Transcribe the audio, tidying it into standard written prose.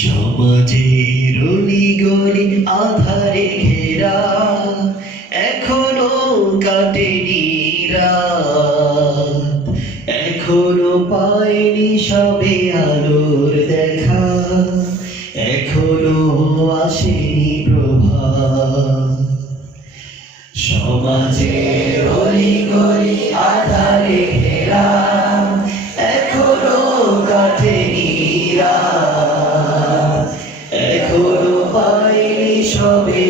সমাজের অলিগলি আধারে ঘেরা, এখনো কাটেনি রাত, এখনো পায়নি সবে আলোর দেখা, এখনো আসেনি প্রভাত। সমাজের অলিগলি আধারে ঘেরা, এখনো কাটেনি রাত, এখনো পায়নি সবে